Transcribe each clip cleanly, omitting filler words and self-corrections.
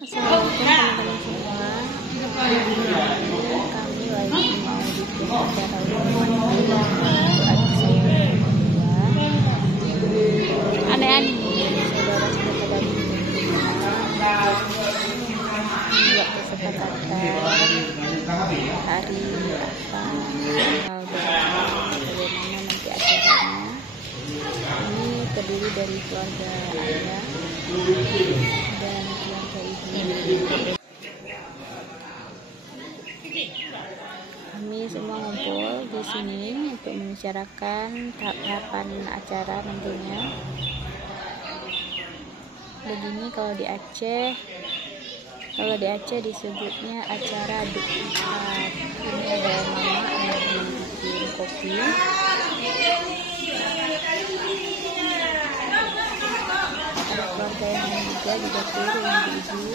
Assalamualaikum teman-teman semua. Kami lagi mau bikin acara ulang untuk adik saya yang kedua. Aneh-aneh saudara sudah pada buat kesepakatan hari apa tanggal bagaimana nanti acaranya. Ini terdiri dari keluarga ayah dan keluarga ibu. Kami semua ngumpul di sini untuk membicarakan tahapan acara nantinya. Begini kalau di Aceh disebutnya acara dukat. Ini ada mama yang bikin kopi. Ada keluarga yang juga di dapur yang ibu.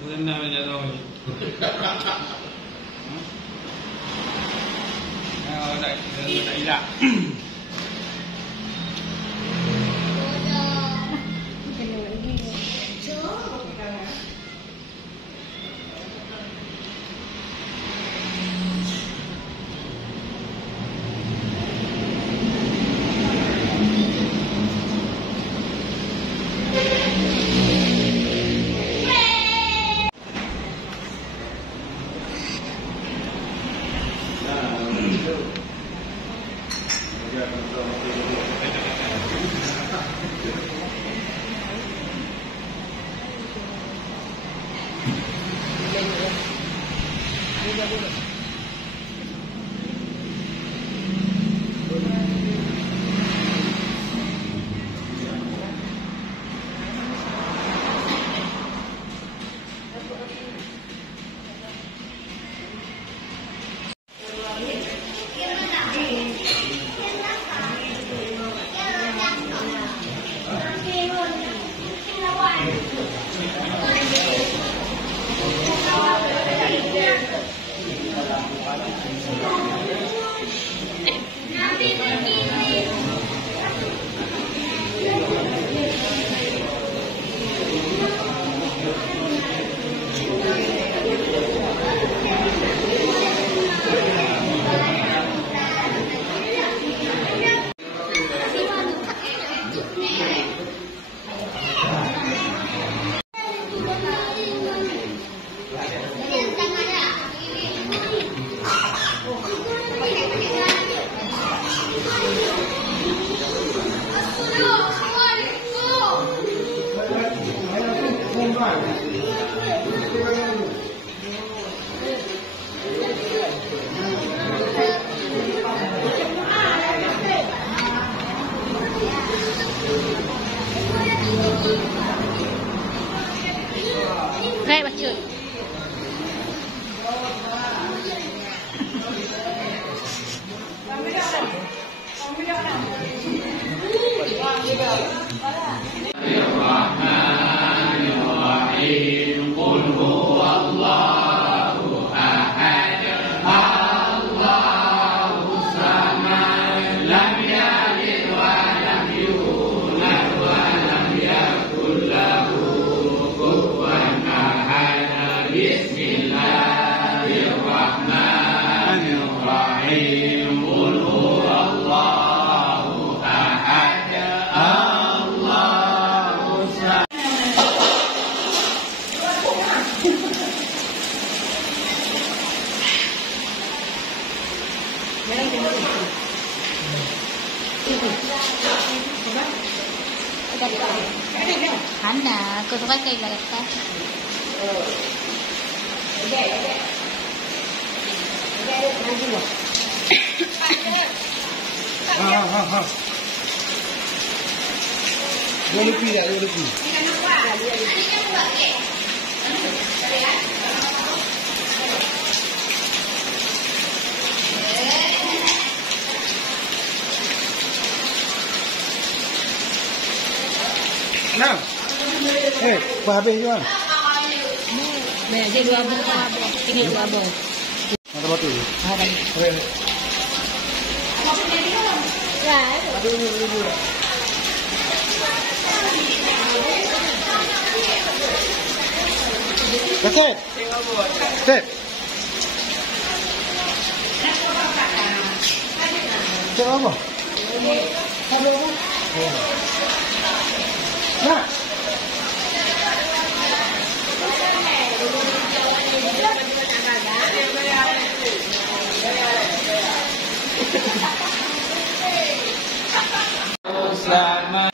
Bukan namanya tahu ni. Kalau tak hilang. Hana, kau suka kayak lagi Dua lebih tak? 2 lebih. Enam. Apa habis jual? Ni, dia 2 buah. Ini 2 buah. Ada batu je. Ada. Kaset. Set. Set apa? Nah. Selamat.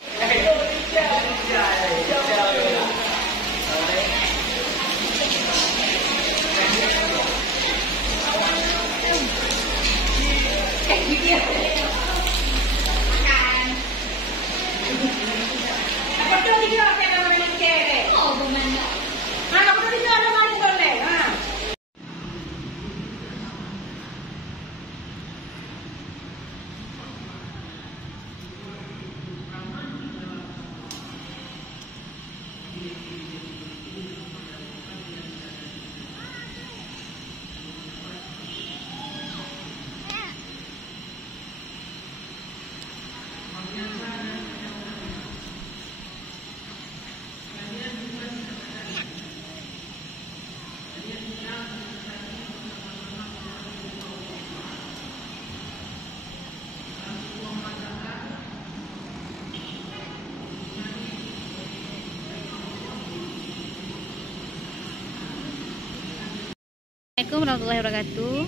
Assalamualaikum warahmatullahi wabarakatuh.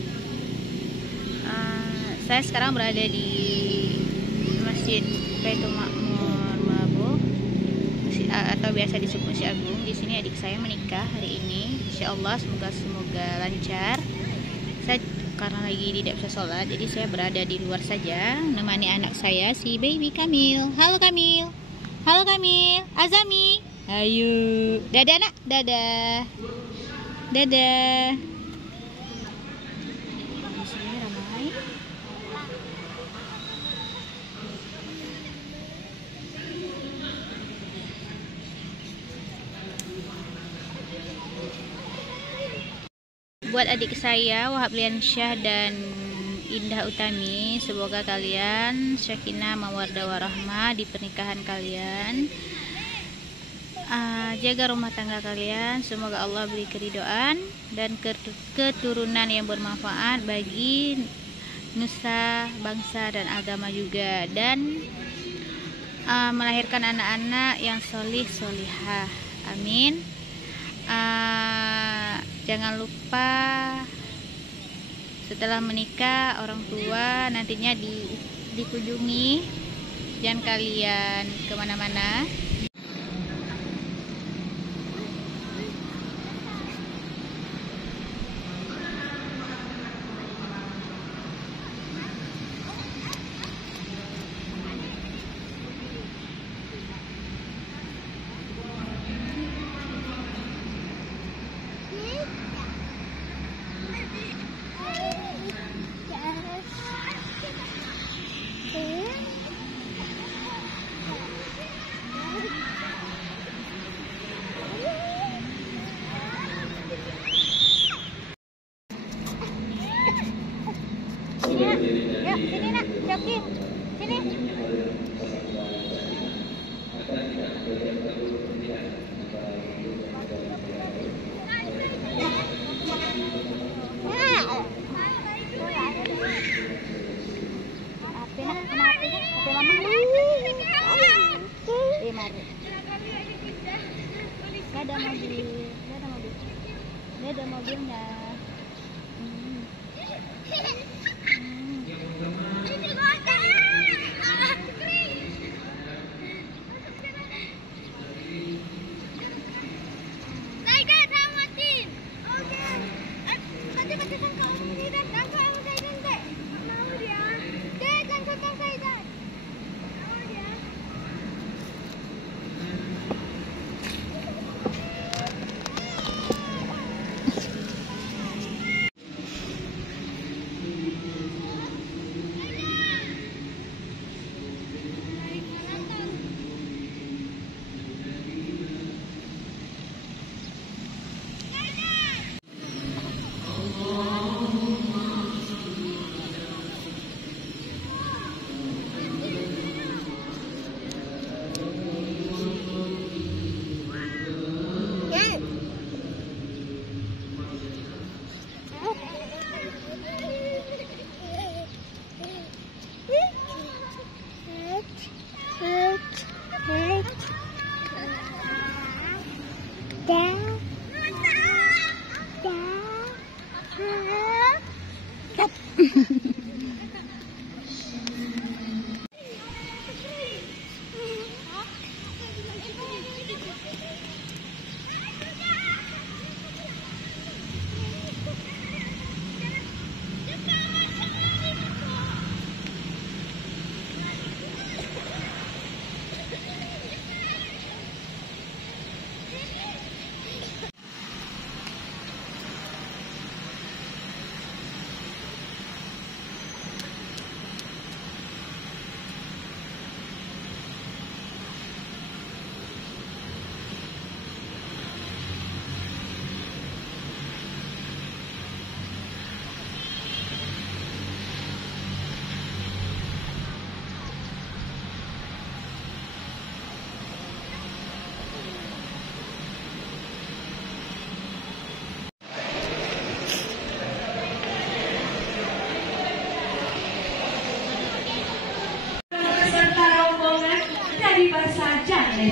Saya sekarang berada di Masjid Baitul Ma'mur Merbau atau biasa disebut Masjid Agung. Di sini adik saya menikah hari ini. Insyaallah semoga lancar. Saya karena lagi tidak bisa sholat, jadi saya berada di luar saja menemani anak saya si baby Kamil. Halo Kamil. Halo Kamil. Azami. Ayo. Dadah nak. Dadah. Dadah. Buat adik saya Wahab Liansyah dan Indah Utami, semoga kalian sakinah mawaddah warahmah di pernikahan kalian. Jaga rumah tangga kalian, semoga Allah beri keridhaan dan keturunan yang bermanfaat bagi nusa, bangsa dan agama juga, dan melahirkan anak-anak yang solih solihah. Amin. Jangan lupa setelah menikah orang tua nantinya dikunjungi, jangan kalian kemana-mana. Masjid. Sini. Ada mobilnya.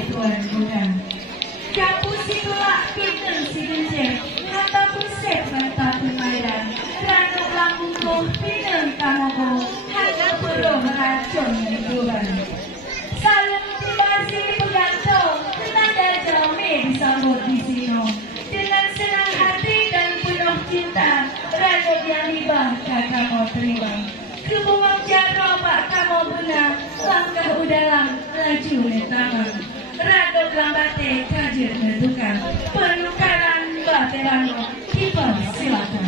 Tuan bukan. Kampus itulah pinang si genceng, kata pusat kata pemairan. Kerana lambung ko pinang kamu ko, hanya perlu meracun Tuhan. Salam terima kasih pengantung, tenada jami disambut di sini. Dengan senang hati dan penuh cinta, rakyat yang hibah kamu terima. Kebuang jaro pak kamu benar, langkah udalang laju letaman. Radok lambate kajir menentukan penukaran baterano kita silakan.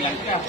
Langkah,